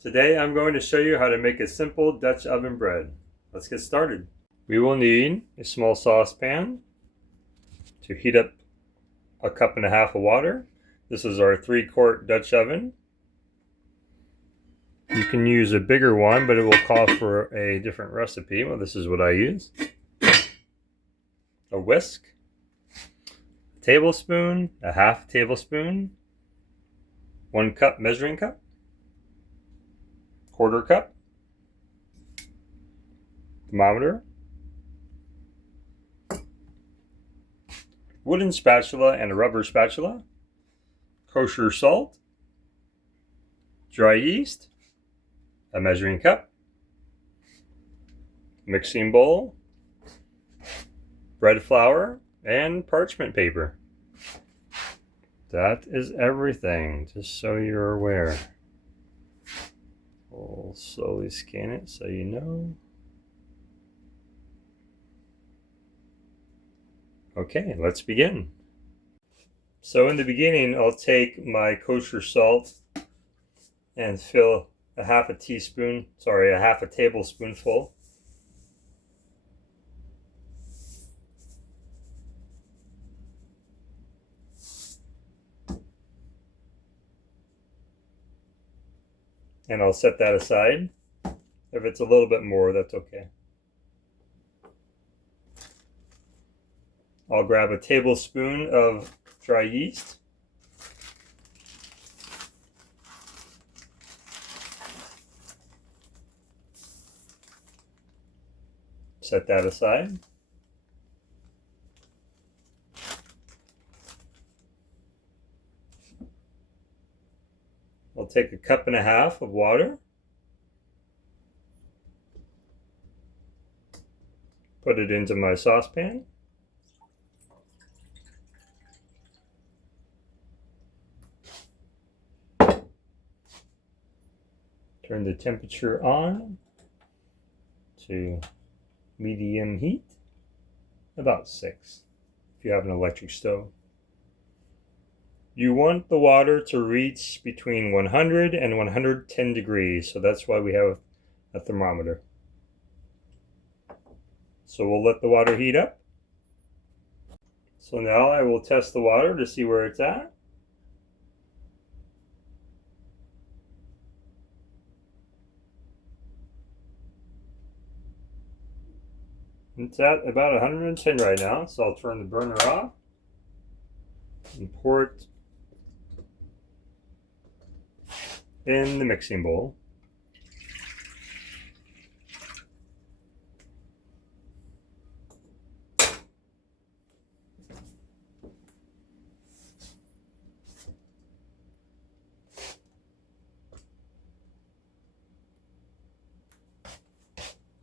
Today I'm going to show you how to make a simple Dutch oven bread. Let's get started. We will need a small saucepan to heat up a cup and a half of water. This is our 3-quart Dutch oven. You can use a bigger one, but it will call for a different recipe. Well, this is what I use. A whisk, a tablespoon, a half tablespoon, 1 cup measuring cup, quarter cup, thermometer, wooden spatula and a rubber spatula, kosher salt, dry yeast, a measuring cup, mixing bowl, bread flour, and parchment paper. That is everything, just so you're aware. We'll slowly scan it so you know. Okay, let's begin. So in the beginning, I'll take my kosher salt and fill a half a tablespoonful. And I'll set that aside. If it's a little bit more, that's okay. I'll grab a tablespoon of dry yeast. Set that aside. I'll take a cup and a half of water. Put it into my saucepan. Turn the temperature on to medium heat, about 6 if you have an electric stove. You want the water to reach between 100 and 110 degrees, so that's why we have a thermometer. So we'll let the water heat up. So now I will test the water to see where it's at. It's at about 110 right now, so I'll turn the burner off and pour it in the mixing bowl.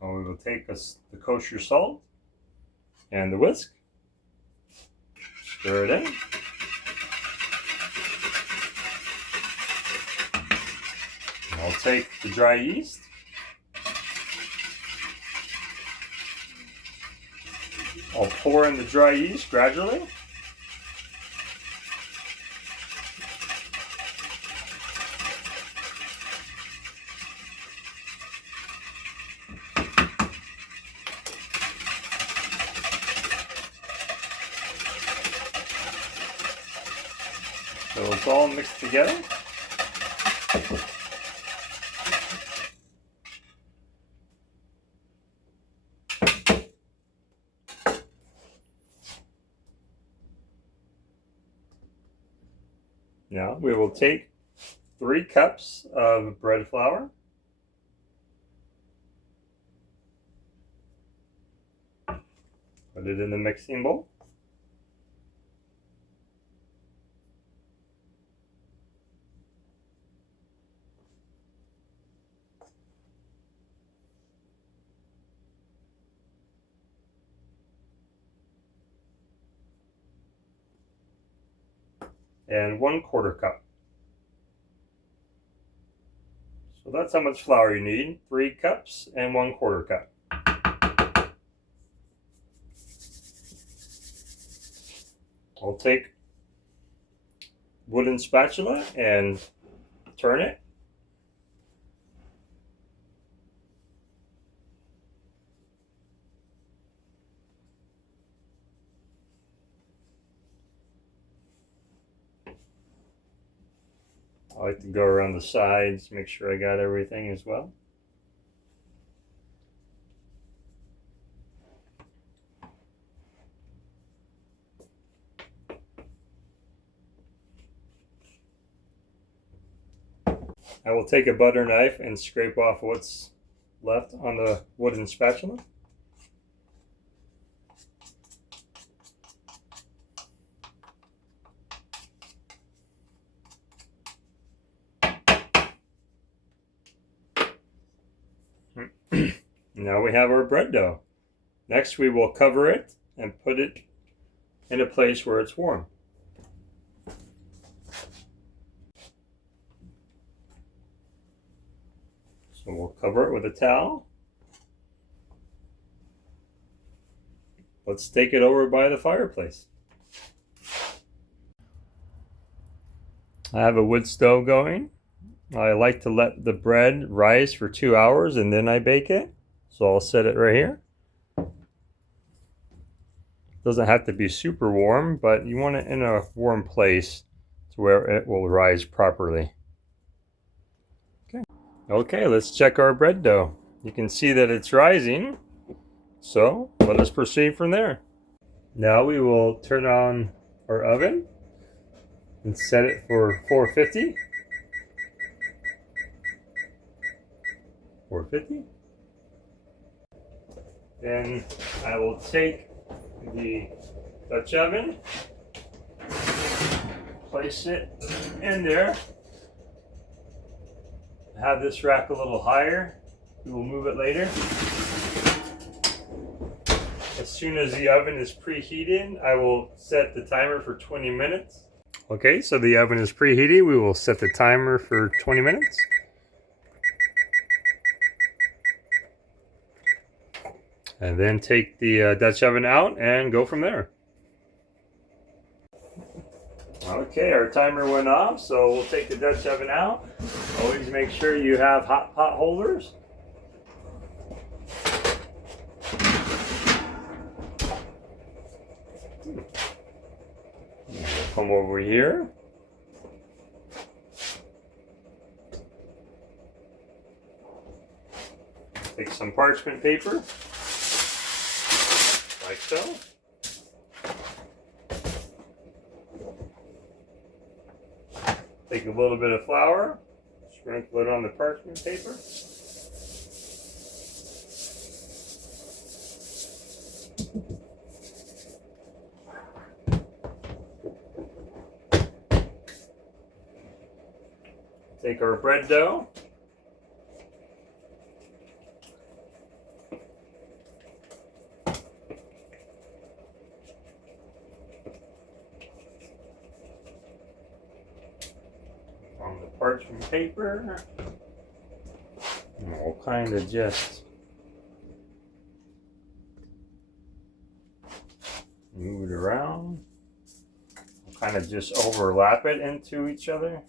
And we will take the kosher salt and the whisk, stir it in. I'll take the dry yeast. I'll pour in the dry yeast gradually. So it's all mixed together. Now we will take 3 cups of bread flour. Put it in the mixing bowl. And 1/4 cup. So that's how much flour you need, 3 cups and 1/4 cup. I'll take wooden spatula and turn it. I like to go around the sides, make sure I got everything as well. I will take a butter knife and scrape off what's left on the wooden spatula. Now we have our bread dough. Next we will cover it and put it in a place where it's warm. So we'll cover it with a towel. Let's take it over by the fireplace. I have a wood stove going. I like to let the bread rise for 2 hours and then I bake it. So I'll set it right here. Doesn't have to be super warm, but you want it in a warm place to where it will rise properly. Okay, let's check our bread dough. You can see that it's rising. So let us proceed from there. Now we will turn on our oven and set it for 450. 450. Then I will take the Dutch oven, place it in there, have this rack a little higher. We will move it later. As soon as the oven is preheated, I will set the timer for 20 minutes. Okay, so the oven is preheated. We will set the timer for 20 minutes. And then take the Dutch oven out and go from there. Okay, our timer went off, so we'll take the Dutch oven out. Always make sure you have hot pot holders. Come over here. Take some parchment paper. Like so. Take a little bit of flour, sprinkle it on the parchment paper. Take our bread dough. On the parchment paper, and we'll kind of just move it around. We'll kind of just overlap it into each other.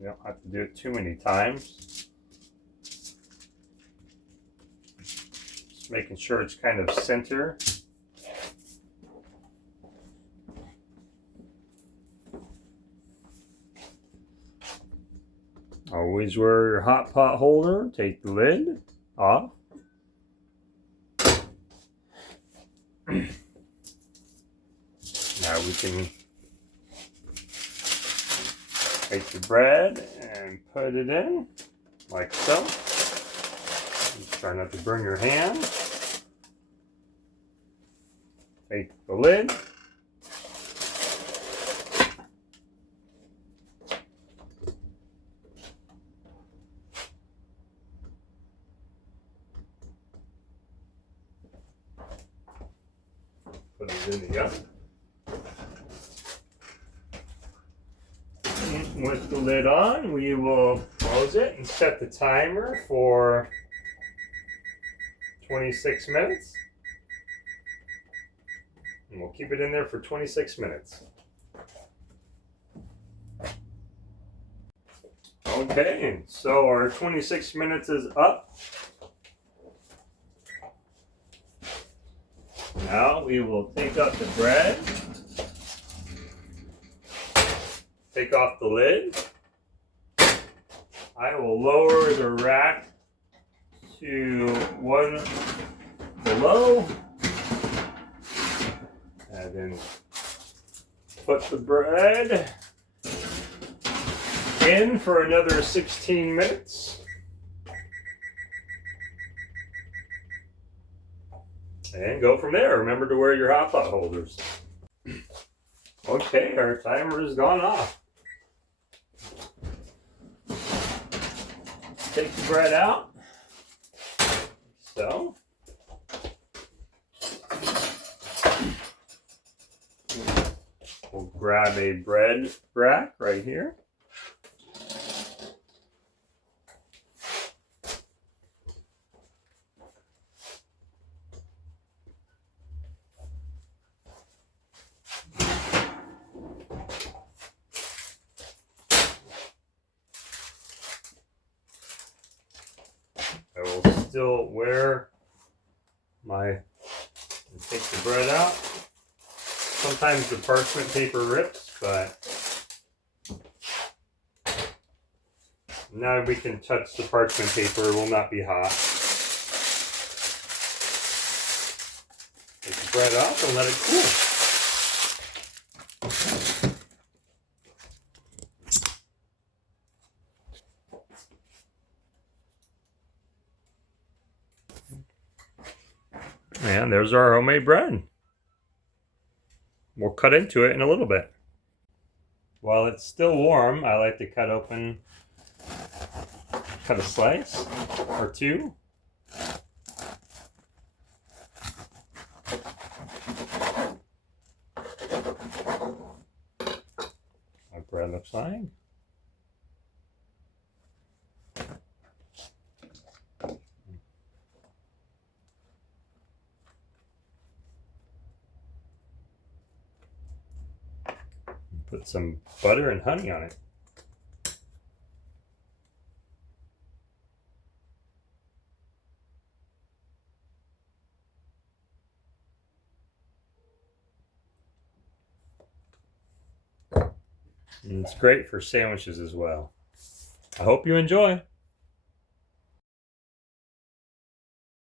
You don't have to do it too many times. Just making sure it's kind of center. Always wear your hot pot holder. Take the lid off. Now we can take the bread and put it in, like so. Just try not to burn your hand. Take the lid. Put it in the oven. With the lid on, we will close it and set the timer for 26 minutes. And we'll keep it in there for 26 minutes. Okay, so our 26 minutes is up. Now we will take out the bread, take off the lid. I will lower the rack to one below, and then put the bread in for another 16 minutes. And go from there. Remember to wear your hot pot holders. Okay, our timer has gone off. Take the bread out. So. We'll grab a bread rack right here. I will still wear take the bread out. Sometimes the parchment paper rips, but now we can touch the parchment paper, it will not be hot. Take the bread off and let it cool. And there's our homemade bread. We'll cut into it in a little bit. While it's still warm, I like to cut a slice or two. My bread looks like. Put some butter and honey on it. And it's great for sandwiches as well. I hope you enjoy.